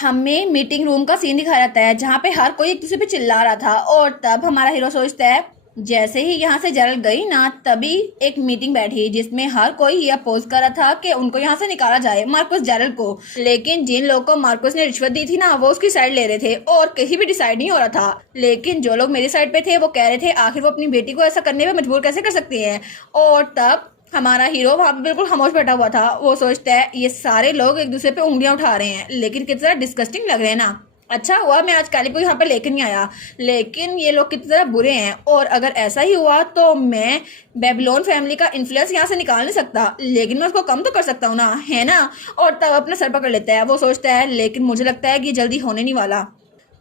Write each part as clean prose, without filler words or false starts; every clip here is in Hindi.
हमें मीटिंग रूम का सीन दिखाया जाता है जहाँ पे हर कोई एक दूसरे पे चिल्ला रहा था। और तब हमारा हीरो सोचता है, जैसे ही यहाँ से जेरल गई ना तभी एक मीटिंग बैठी जिसमें हर कोई ये अपोज कर रहा था कि उनको यहाँ से निकाला जाए, मार्कस जेरल को। लेकिन जिन लोगों को मार्कस ने रिश्वत दी थी ना वो उसकी साइड ले रहे थे और कहीं भी डिसाइड नहीं हो रहा था। लेकिन जो लोग मेरी साइड पे थे वो कह रहे थे आखिर वो अपनी बेटी को ऐसा करने पे मजबूर कैसे कर सकते हैं। और तब हमारा हीरो वहां पे बिल्कुल खामोश बैठा हुआ था। वो सोचता है ये सारे लोग एक दूसरे पे उंगलियां उठा रहे हैं लेकिन कितना डिस्गस्टिंग लग रहे हैं ना। अच्छा हुआ मैं आज कैलिब को यहाँ पर लेकर नहीं आया, लेकिन ये लोग कितनी तरह बुरे हैं। और अगर ऐसा ही हुआ तो मैं बेबीलोन फैमिली का इन्फ्लुएंस यहाँ से निकाल नहीं सकता, लेकिन मैं उसको कम तो कर सकता हूँ ना, है ना। और तब अपना सर पकड़ लेता है। वो सोचता है लेकिन मुझे लगता है कि ये जल्दी होने नहीं वाला।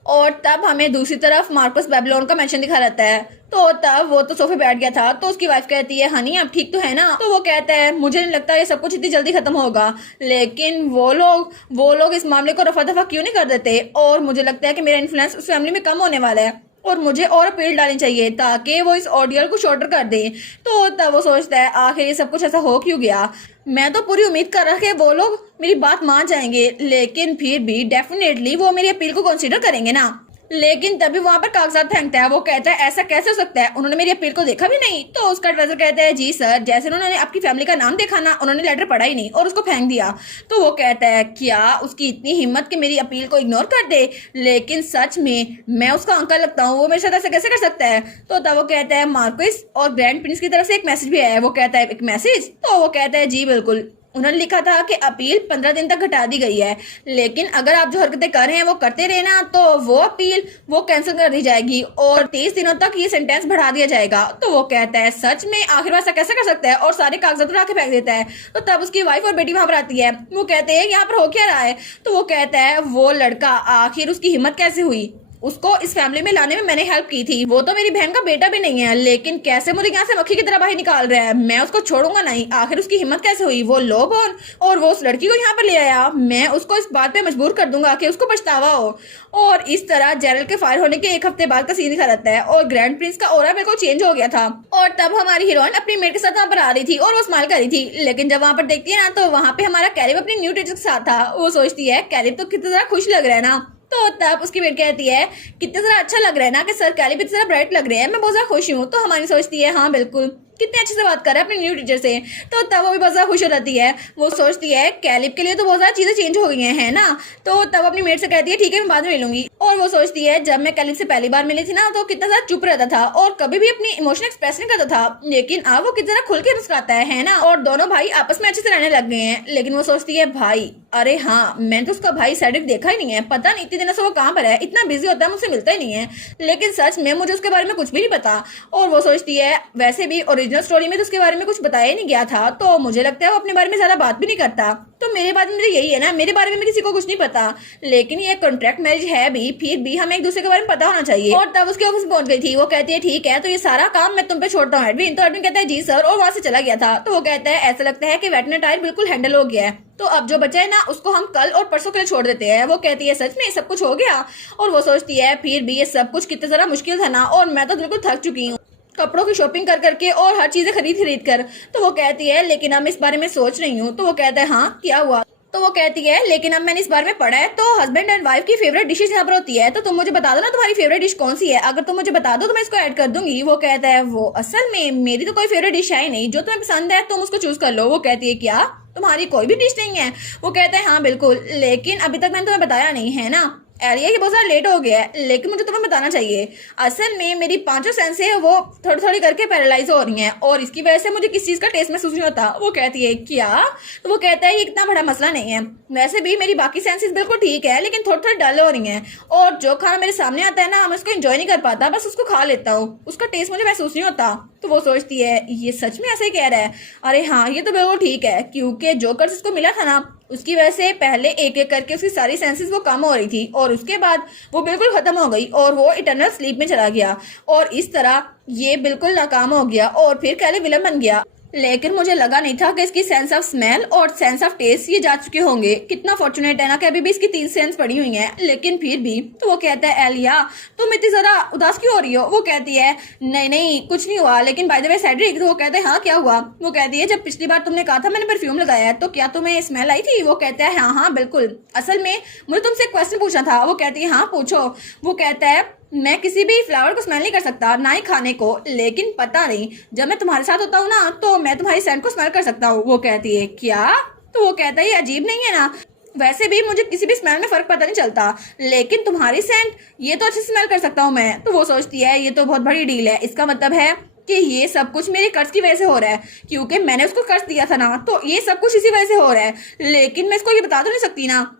और तब हमें दूसरी तरफ मार्कस बेबीलोन का मेंशन दिखा रहता है। तो तब वो तो सोफे बैठ गया था तो उसकी वाइफ कहती है हनी आप ठीक तो है ना। तो वो कहता है मुझे नहीं लगता ये सब कुछ इतनी जल्दी खत्म होगा, लेकिन वो लोग इस मामले को रफा दफा क्यों नहीं कर देते। और मुझे लगता है कि मेरा इन्फ्लुएंस उस फैमिली में कम होने वाला है और मुझे और अपील डालनी चाहिए ताकि वो इस ऑडियल को शॉर्टर कर दे। तो तब वो सोचता है आखिर ये सब कुछ ऐसा हो क्यों गया। मैं तो पूरी उम्मीद कर रहा कि वो लोग मेरी बात मान जाएंगे, लेकिन फिर भी डेफिनेटली वो मेरी अपील को कंसीडर करेंगे ना। लेकिन तभी वहां पर कागजात फेंकता है। वो कहता है ऐसा कैसे हो सकता है, उन्होंने मेरी अपील को देखा भी नहीं। तो उसका एडवाइजर कहता है जी सर, जैसे उन्होंने आपकी फैमिली का नाम देखा ना उन्होंने लेटर पढ़ा ही नहीं और उसको फेंक दिया। तो वो कहता है क्या उसकी इतनी हिम्मत कि मेरी अपील को इग्नोर कर दे, लेकिन सच में मैं उसका अंकल लगता हूँ, वो मेरे साथ ऐसा कैसे कर सकता है। तो तब वो कहता है मार्क्विस और ग्रैंड प्रिंस की तरफ से एक मैसेज भी आया है। वो कहता है एक मैसेज। तो वो कहता है जी बिल्कुल, उन्होंने लिखा था कि अपील 15 दिन तक घटा दी गई है, लेकिन अगर आप जो हरकतें कर रहे हैं वो करते रहे ना तो वो अपील वो कैंसिल कर दी जाएगी और 30 दिनों तक ये सेंटेंस बढ़ा दिया जाएगा। तो वो कहता है सच में, आखिर ऐसा कैसे कर सकता है, और सारे कागजात उठा के फेंक देता है। तो तब उसकी वाइफ और बेटी वहां पर आती है। वो कहते हैं यहाँ पर हो क्या रहा है। तो वो कहता है वो लड़का आखिर उसकी हिम्मत कैसे हुई, उसको इस फैमिली में लाने में मैंने हेल्प की थी, वो तो मेरी बहन का बेटा भी नहीं है, लेकिन कैसे मुझे यहाँ से मक्खी की तरह बाहर निकाल रहा है, मैं उसको छोड़ूंगा नहीं। आखिर उसकी हिम्मत कैसे हुई, वो लोग और वो उस लड़की को यहाँ पर ले आया, मैं उसको इस बात पे मजबूर कर दूंगा कि उसको पछतावा हो। और इस तरह जेरल के फायर होने के एक हफ्ते बाद का सीन दिखा रहता है और ग्रैंड प्रिंस का ऑरा बिल्कुल चेंज हो गया था। और तब हमारी हीरोइन अपनी मेट के साथ वहां पर आ रही थी और वो स्माइल कर रही थी, लेकिन जब वहां पर देखती है ना तो वहां पे हमारा कैलिब अपनी न्यू टीचर के साथ था। वो सोचती है कैलिब तो कितना ज्यादा खुश लग रहा है ना। तो तब उसकी बेट कहती है कितना ज्यादा अच्छा लग रहा है ना कि सर कैलिब इतना ब्राइट लग रहे हैं, मैं बहुत ज्यादा खुश हूँ। तो हमारी सोचती है हाँ बिल्कुल, कितने अच्छे से बात कर रहा है अपने न्यू टीचर से। तो तब वो भी बहुत ज्यादा खुश हो जाती है। वो सोचती है कैलिब के लिए तो बहुत ज्यादा चीजें चेंज हो गई हैं, है ना। तो तब अपनी मेट से कहती है ठीक है मैं बाद में मिलूंगी। और वो सोचती है जब मैं कैलिब से पहली बार मिली थी ना तो कितना ज्यादा चुप रहता था और कभी भी अपनी इमोशन एक्सप्रेस नहीं करता था, लेकिन अब वो कितना खुल के मुस्कुराता है ना। और दोनों भाई आपस में अच्छे से रहने लग गए हैं। लेकिन वो सोचती है भाई, अरे हाँ मैंने तो उसका भाई सेड्रिक देखा ही नहीं है, पता नहीं इतने दिनों से वो कहाँ पर है, इतना बिजी होता है मुझसे मिलता ही नहीं है। लेकिन सच में मुझे उसके बारे में कुछ भी नहीं पता। और वो सोचती है वैसे भी ओरिजिनल स्टोरी में तो उसके बारे में कुछ बताया ही नहीं गया था, तो मुझे लगता है वो अपने बारे में ज्यादा बात भी नहीं करता। तो मेरे बारे में यही है ना, मेरे बारे में किसी को कुछ नहीं पता। लेकिन ये कॉन्ट्रैक्ट मैरिज है भी, फिर भी हमें एक दूसरे के बारे में पता होना चाहिए। और तब उसके ऑफिस पहुंच गई थी। वो कहती है ठीक है तो ये सारा काम मैं तुम पे छोड़ता हूँ एडविन। तो एडविन कहता है जी सर, और वहां से चला गया था। तो वो कहता है ऐसा लगता है कि वेटरनरी टायर बिल्कुल हैंडल हो गया है, तो अब जो बचा है ना उसको हम कल और परसों के लिए छोड़ देते हैं। वो कहती है सच में सब कुछ हो गया। और वो सोचती है फिर भी ये सब कुछ कितना जरा मुश्किल था ना, और मैं तो बिल्कुल थक चुकी हूँ कपड़ों की शॉपिंग कर करके और हर चीजें खरीद कर। तो वो कहती है लेकिन अब मैं इस बारे में सोच रही हूँ। तो वो कहता है हाँ क्या हुआ। तो वो कहती है लेकिन अब मैंने इस बारे में पढ़ा है तो हस्बैंड एंड वाइफ की फेवरेट डिशेज यहाँ पर होती है, तो तुम मुझे बता दो ना तुम्हारी फेवरेट डिश कौन सी है, अगर तुम मुझे बता दो तो मैं इसको ऐड कर दूंगी। वो कहता है वो असल में मेरी तो कोई फेवरेट डिश है ही नहीं, जो तुम्हें पसंद है तुम उसको चूज कर लो। वो कहती है क्या तुम्हारी कोई भी डिश नहीं है। वो कहता है हाँ बिल्कुल, लेकिन अभी तक मैंने तुम्हें बताया नहीं है ना। एरिया की बहुत ज्यादा लेट हो गया है, लेकिन मुझे तुम्हें बताना चाहिए असल में मेरी पांचों सेंस है वो थोड़ी थोड़ी करके पैरालाइज हो रही हैं और इसकी वजह से मुझे किसी चीज का टेस्ट महसूस नहीं होता। वो कहती है क्या। तो वो कहता है ये इतना बड़ा मसला नहीं है, वैसे भी मेरी बाकी सेंसेस बिल्कुल ठीक है लेकिन थोड़ी थोड़ी डल हो रही हैं, और जो खाना मेरे सामने आता है ना मैं उसको एंजॉय नहीं कर पाता, बस उसको खा लेता हूँ, उसका टेस्ट मुझे महसूस नहीं होता। तो वो सोचती है ये सच में ऐसे ही कह रहा है। अरे हाँ ये तो बिल्कुल ठीक है, क्योंकि जो कर्ज उसको मिला था ना उसकी वजह से पहले एक एक करके उसकी सारी सेंसेस वो कम हो रही थी और उसके बाद वो बिल्कुल खत्म हो गई और वो इटर्नल स्लीप में चला गया, और इस तरह ये बिल्कुल नाकाम हो गया और फिर कैलिब विलन बन गया। लेकिन मुझे लगा नहीं था कि इसकी सेंस ऑफ स्मेल और सेंस ऑफ टेस्ट ये जा चुके होंगे। कितना फॉर्चुनेट है ना कि अभी भी इसकी 3 सेंस पड़ी हुई हैं। लेकिन फिर भी तो वो कहता है एलिया तुम इतनी ज्यादा उदास क्यों हो रही हो? वो कहती है नहीं नहीं कुछ नहीं हुआ, लेकिन बाय द वे सेड्रिक। तो वो कहता है हाँ क्या हुआ? वो कहती है जब पिछली बार तुमने कहा था मैंने परफ्यूम लगाया है तो क्या तुम्हें स्मेल आई थी? वो कहता है हाँ हाँ बिल्कुल, असल में मुझे तुमसे एक क्वेश्चन पूछना था। वो कहती है हाँ पूछो। वो कहता है मैं किसी भी फ्लावर को स्मेल नहीं कर सकता, ना ही खाने को, लेकिन पता नहीं जब मैं तुम्हारे साथ होता हूँ ना तो मैं तुम्हारी सेंट को स्मेल कर सकता हूँ। वो कहती है क्या? तो वो कहता है ये अजीब नहीं है ना? वैसे भी मुझे किसी भी स्मेल में फर्क पता नहीं चलता, लेकिन तुम्हारी सेंट ये तो अच्छे स्मेल कर सकता हूँ मैं। तो वो सोचती है ये तो बहुत बड़ी डील है, इसका मतलब है कि ये सब कुछ मेरे कर्ज की वजह से हो रहा है, क्योंकि मैंने उसको कर्ज दिया था ना, तो ये सब कुछ इसी वजह से हो रहा है। लेकिन मैं इसको ये बता तो नहीं सकती ना।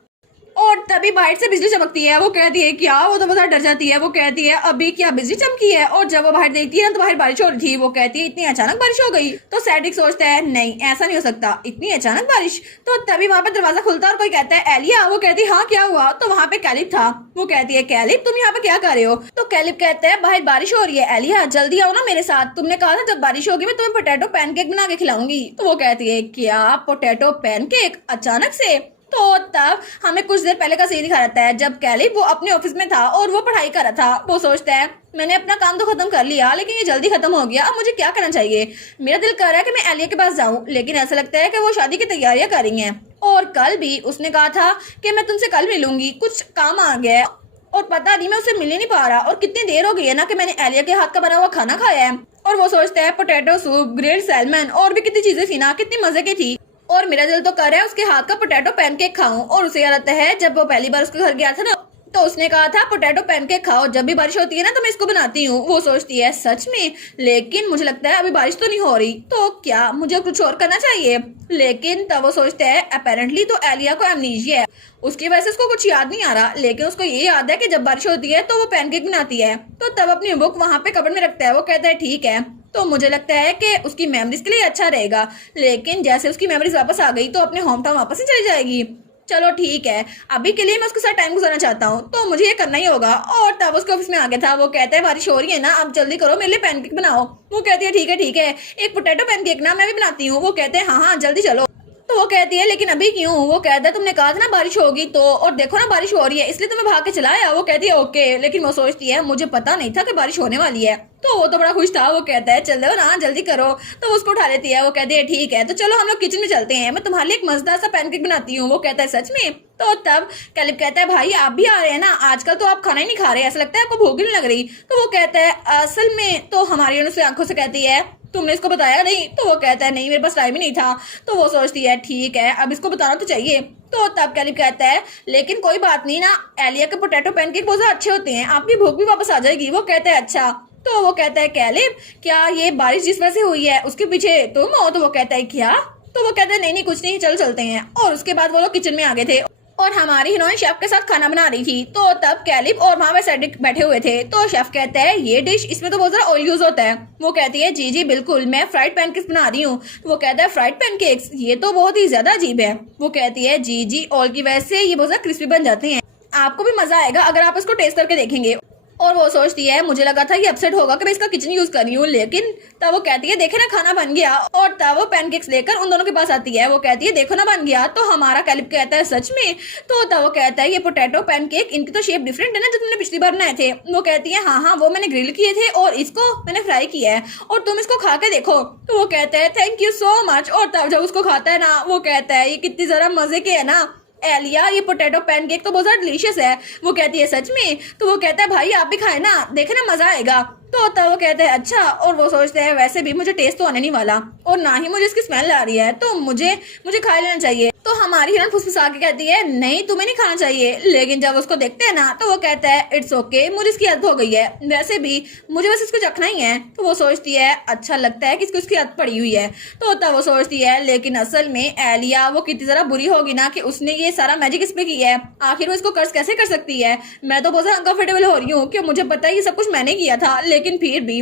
और तभी बाहर से बिजली चमकती है। वो कहती है क्या? वो तो बहुत डर जाती है। वो कहती है अभी क्या बिजली चमकी है? और जब वो बाहर देखती है ना तो बाहर बारिश हो रही थी। वो कहती है इतनी अचानक बारिश हो गई? तो सैड्रिक सोचता है नहीं ऐसा नहीं हो सकता, इतनी अचानक बारिश। तो तभी वहां पे दरवाजा खुलता है और कोई कहता है एलिया। वो कहती है हाँ क्या हुआ? तो वहां पे कैलिब था। वो कहती है कैलिब तुम यहाँ पे क्या कर रहे हो? तो कैलिब कहता है बाहर बारिश हो रही है एलिया, जल्दी आओ ना मेरे साथ, तुमने कहा था जब बारिश होगी मैं तुम्हें पोटैटो पैनकेक बना के खिलाऊंगी। तो वो कहती है क्या पोटैटो पैनकेक अचानक से? तो तब हमें कुछ देर पहले का सीन दिखा रहता है जब कैलिब वो अपने ऑफिस में था और वो पढ़ाई कर रहा था। वो सोचता है मैंने अपना काम तो खत्म कर लिया, लेकिन ये जल्दी खत्म हो गया, अब मुझे क्या करना चाहिए? मेरा दिल कर रहा है कि मैं एलिया के पास जाऊं, लेकिन ऐसा लगता है कि वो शादी की तैयारियां कर रही हैं। और कल भी उसने कहा था कि मैं तुमसे कल मिलूंगी, कुछ काम आ गया है और पता नहीं मैं उसे मिल ही नहीं पा रहा। और कितनी देर हो गई है ना कि मैंने एलिया के हाथ का बना हुआ खाना खाया है। और वो सोचता है पोटैटो सूप, ग्रिल्ड सैल्मन और भी कितनी चीजें थी ना, कितनी मजे की थी। और मेरा दिल तो कर रहा है उसके हाथ का पोटैटो पैनकेक खाऊं। और उसे याद आता है जब वो पहली बार उसके घर गया था ना तो उसने कहा था पोटैटो पैनकेक खाओ, जब भी बारिश होती है ना तो मैं इसको बनाती हूँ। वो सोचती है सच में, लेकिन मुझे लगता है अभी बारिश तो नहीं हो रही, तो क्या मुझे कुछ और करना चाहिए? लेकिन तब वो सोचता है अपेरेंटली तो एलिया को एमनीजिया है, उसकी वजह से उसको कुछ याद नहीं आ रहा, लेकिन उसको ये याद है कि जब बारिश होती है तो वो पैनकेक बनाती है। तो तब अपनी बुक वहां पे कबर्ड में रखता है। वो कहता है ठीक है, तो मुझे लगता है कि उसकी मेमोरीज के लिए अच्छा रहेगा, लेकिन जैसे उसकी मेमोरीज वापस आ गई तो अपने होम टाउन वापस ही चली जाएगी। चलो ठीक है, अभी के लिए मैं उसके साथ टाइम गुजारना चाहता हूँ, तो मुझे ये करना ही होगा। और तब उसके ऑफिस में आ गया था। वो कहता है बारिश हो रही है ना, अब जल्दी करो मेरे लिए पैनकेक बनाओ। वो कहती है ठीक है, एक पोटैटो पैनकेक ना मैं भी बनाती हूँ। वो कहते हैं हाँ हाँ जल्दी चलो। तो वो कहती है लेकिन अभी क्यों? वो कहता है तुमने कहा था ना बारिश होगी तो, और देखो ना बारिश हो रही है, इसलिए तुम्हें भाग के चलाया। वो कहती है ओके, लेकिन वो सोचती है मुझे पता नहीं था कि बारिश होने वाली है। तो वो तो बड़ा खुश था। वो कहता है चलो ना जल्दी करो। तो उसको उठा लेती है। वो कहती है ठीक है, तो चलो हम लोग किचन में चलते हैं, मैं तुम्हारे लिए एक मजेदार सा पैनकेक बनाती हूँ। वो कहता है सच में? तो तब कैलिब कहता है भाई आप भी आ रहे हैं ना, आजकल तो आप खाना ही नहीं खा रहे, ऐसा लगता है आपको भूख नहीं लग रही। तो वो कहता है असल में तो हमारी उससे आंखों से कहती है तुमने इसको बताया नहीं? तो वो कहता है नहीं मेरे पास टाइम ही नहीं था। तो वो सोचती है ठीक है अब इसको बताना तो चाहिए। तो तब कैलिब कहता है लेकिन कोई बात नहीं ना, एलिया के पोटैटो पैनकेक बहुत अच्छे होते हैं, आपकी भूख भी वापस आ जाएगी। वो कहता है अच्छा। तो वो कहता है कैलिब क्या ये बारिश जिस वजह से हुई है उसके पीछे तुम हो? तो वो कहता है क्या? तो वो कहता है नहीं नहीं कुछ नहीं, चल चलते हैं। और उसके बाद वो लोग किचन में आ गए थे और हमारी हीरोइन शेफ के साथ खाना बना रही थी। तो तब कैलिब और वहां पे सेड्रिक बैठे हुए थे। तो शेफ कहता है ये डिश इसमें तो बहुत ज्यादा ऑयल यूज होता है। वो कहती है जी जी बिल्कुल, मैं फ्राइड पैनकेक्स बना रही हूँ। वो कहता है फ्राइड पैनकेक्स, ये तो बहुत ही ज्यादा अजीब है। वो कहती है जी जी ऑयल की वजह से ये बहुत ज्यादा क्रिस्पी बन जाते हैं, आपको भी मजा आएगा अगर आप इसको टेस्ट करके देखेंगे। और वो सोचती है मुझे लगा था ये अपसेट होगा कि मैं इसका किचन यूज कर रही हूँ, लेकिन तब वो कहती है देखे ना खाना बन गया। और तब वो पैनकेक्स लेकर उन दोनों के पास आती है। वो कहती है देखो ना बन गया। तो हमारा कैलिब कहता है सच में? तो तब वो कहता है ये पोटैटो पैनकेक इनकी तो शेप डिफरेंट है ना जो तुमने पिछली बार बनाए थे। वो कहती है हाँ हाँ वो मैंने ग्रिल किए थे और इसको मैंने फ्राई किया है और तुम इसको खा के देखो। तो वो कहता है थैंक यू सो मच। और तब जब उसको खाता है ना वो कहता है ये कितनी जरा मजे के है ना एलिया, ये पोटैटो पैनकेक तो बहुत ज्यादा डिलीशियस है। वो कहती है सच में? तो वो कहता है भाई आप भी खाए ना, देखे ना मजा आएगा। तो तब वो कहते हैं अच्छा। और वो सोचते हैं वैसे भी मुझे टेस्ट तो आने नहीं वाला और ना ही मुझे इसकी स्मेल आ रही है, तो मुझे खा लेना चाहिए। तो हमारी हिरन फुसफुसा के कहती है नहीं तुम्हें नहीं खाना चाहिए, लेकिन जब उसको देखते हैं ना तो वो कहता है इट्स ओके, मुझे इसकी आदत हो गई है, वैसे भी मुझे बस इसको चखना ही है। तो वो सोचती है अच्छा लगता है कि इसको इसकी आदत पड़ी हुई है। तो तब वो सोचती है लेकिन असल में एलिया वो कितनी जरा बुरी होगी ना कि उसने ये सारा मैजिक इस पे किया है, आखिर वो इसको कर्ज कैसे कर सकती है? मैं तो बहुत ज्यादा अनकंफर्टेबल हो रही हूँ कि मुझे पता है ये सब कुछ मैंने किया था, लेकिन फिर भी।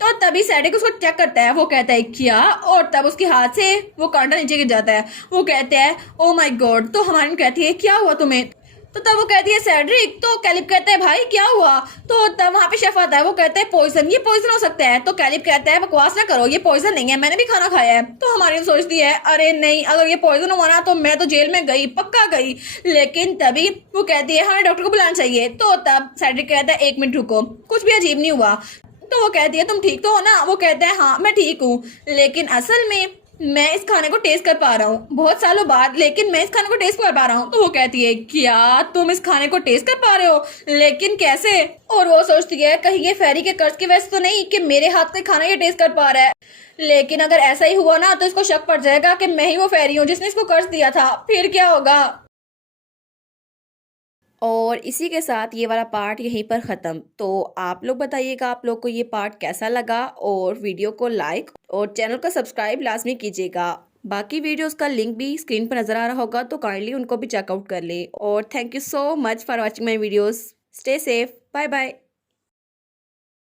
तो तभी सैडिक उसको चेक करता है। वो कहता है क्या? और तब उसके हाथ से वो कांटा नीचे गिर जाता है। वो कहते हैं ओ माय गॉड। तो हमारी कहती है क्या हुआ तुम्हें? तो तब वो कहती है सेड्रिक, तो कैलिब कहता है भाई क्या हुआ? तो तब वहाँ पे शेफ आता है, वो कहते हैं पॉइजन, ये पॉइजन हो सकता है। तो कैलिब कहता है बकवास ना करो, ये पॉइजन नहीं है, मैंने भी खाना खाया है। तो हमारी सोचती है अरे नहीं, अगर ये पॉइजन हुआ ना तो मैं तो जेल में गई, पक्का गई। लेकिन तभी वो कहती है हमें डॉक्टर को बुलाना चाहिए। तो तब सेड्रिक कहता है 1 मिनट रुको, कुछ भी अजीब नहीं हुआ। तो वो कहती है तुम ठीक तो हो ना? वो कहता है हाँ मैं ठीक हूँ, लेकिन असल में मैं इस खाने को टेस्ट कर पा रहा हूँ बहुत सालों बाद, लेकिन मैं इस खाने को टेस्ट कर पा रहा हूँ। तो वो कहती है क्या तुम इस खाने को टेस्ट कर पा रहे हो, लेकिन कैसे? और वो सोचती है कहीं ये फेरी के कर्ज की वजह से तो नहीं कि मेरे हाथ का खाना ये टेस्ट कर पा रहा है। लेकिन अगर ऐसा ही हुआ ना तो इसको शक पड़ जाएगा कि मैं ही वो फेरी हूँ जिसने इसको कर्ज दिया था, फिर क्या होगा? और इसी के साथ ये वाला पार्ट यहीं पर ख़त्म। तो आप लोग बताइएगा आप लोग को ये पार्ट कैसा लगा, और वीडियो को लाइक और चैनल को सब्सक्राइब लाजमी कीजिएगा। बाकी वीडियोस का लिंक भी स्क्रीन पर नज़र आ रहा होगा, तो काइंडली उनको भी चेकआउट कर लें। और thank you so much for watching my videos. Stay safe, bye bye.